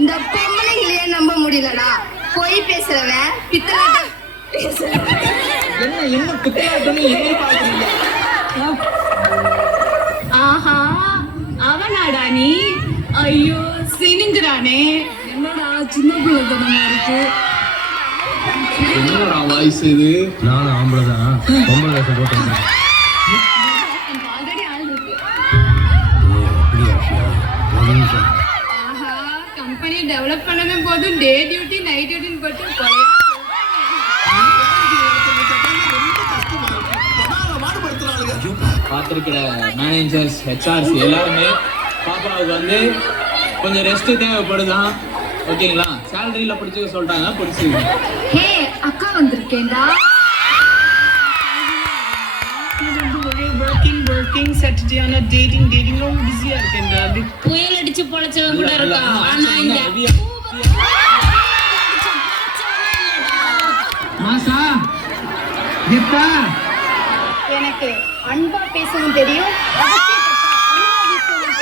இந்த பொம்பளைங்களையே நம்ப முடியலடா. போய் பேசுறவன் பித்தலாட்டம் என்ன பித்தலாட்டம் எதிர்பார்க்கறீங்க? ஆஹா, அவனாடா நீ? ஐயோ சினிங்குறானே. என்னடா சின்ன பிள்ளைத்தனமா இருக்கு. என்னடா வாய்ஸ் இது? நானும் ஆம்பளை தான், பொம்பளை வேஷம் போட்டு ஆல்ரெடி ஆள் இருக்கு. ஆஹா, கம்பெனி டெவலப் பண்ணவே போதும் டே டியூட்டி நைட் டியூட்டின்னு போட்டு கொலையா பார்த்துருக்கிற மேனேஜர்ஸ், ஹெச்ஆர்ஸ் எல்லாருமே பாப்பாவுக்கு வந்து கொஞ்சம் ரெஸ்ட் தேவைப்படுதான். ஓகேங்களா? சேலரியில் பிடிச்சிக்க சொல்லிட்டாங்க, பிடிச்சிங்க. ஹே அக்கா வந்திருக்கேன்டா. working Saturday on a dating ரொம்ப பிஸியா இருக்கேன்டா. புயல் அடிச்சு பொழைச்சவன் கூட இருக்கா. ஆனா இந்த மாசா கீதா, எனக்கு அன்பா பேசவும் தெரியும்,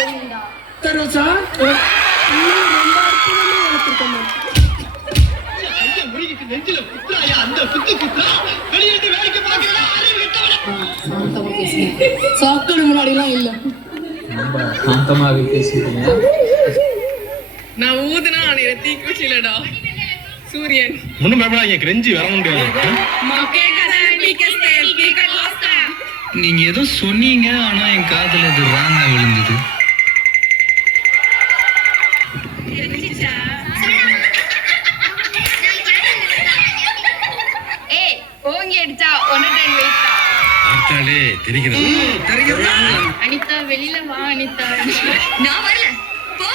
தெரியும்டா. தரோசா சாக்கடை முன்னாடிலாம் இல்ல. சாந்தமாக பேசிட்டீங்க. நான் ஊதுனா அவனை தீக்கு வச்சிலடா. சூரியன் ஒன்றும் பயப்படாதீங்க, கிரெஞ்சி வர முடியாது. நீங்க ஏதோ சொன்னீங்க, ஆனா என் காதுல அது ராங்கா விழுந்தது. ஏய் ஓங்கி அடிச்சா ஒன்னு டைம் வெயிட்டா. ஆத்தாலே தெரிகிறது. அனிதா வெளியில வா அனிதா. நான் வரல போ.